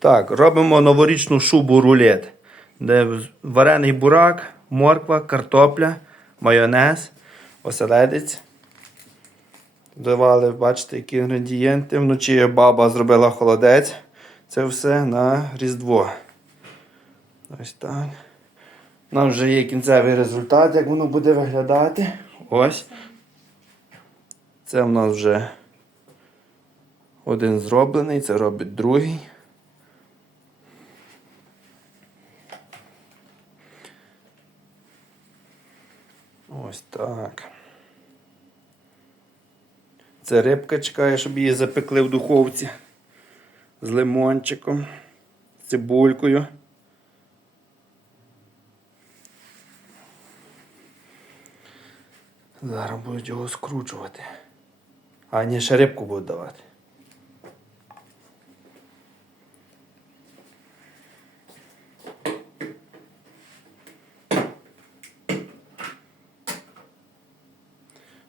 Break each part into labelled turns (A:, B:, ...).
A: Так, робимо новорічну шубу рулет, де варений бурак, морква, картопля, майонез, оселедець. Давали, бачите, які інгредієнти. Вночі баба зробила холодець. Це все на Різдво. Ось так. У нас вже є кінцевий результат, як воно буде виглядати. Ось. Це в нас вже один зроблений, це робить другий. Ось так. Це рибка чекає, щоб її запекли в духовці з лимончиком, з цибулькою. Зараз будуть його скручувати. А ні, ще рибку будуть давати.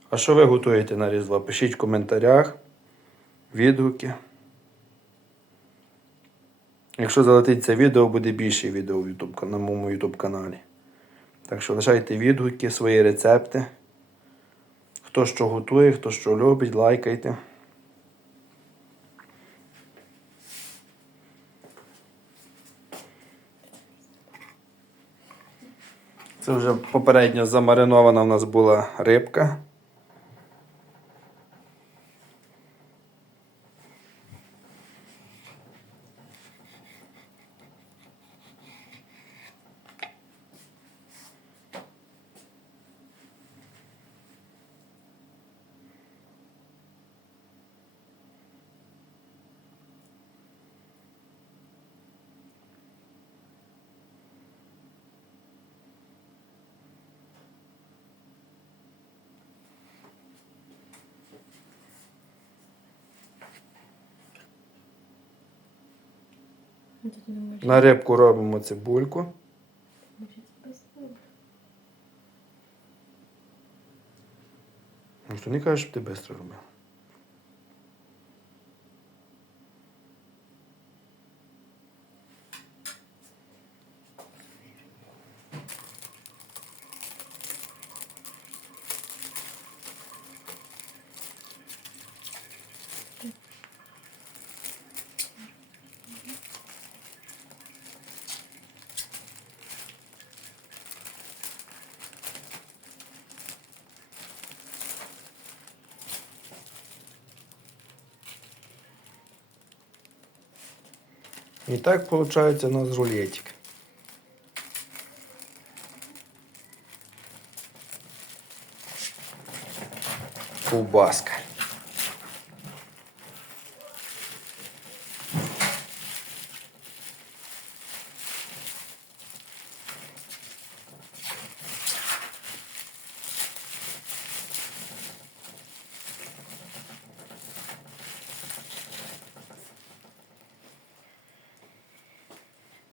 A: А що ви готуєте на Різдво? Пишіть в коментарях, відгуки. Якщо залетить це відео, буде більше відео в YouTube, на моєму YouTube каналі. Так що лишайте відгуки, свої рецепти. Хто що готує, хто що любить, лайкайте. Це вже попередньо замаринована у нас була рибка. На рибку робимо цибульку.
B: Ну,
A: що не кажеш, щоб ти швидко робив. І так виходить у нас рулетик. Ковбаска.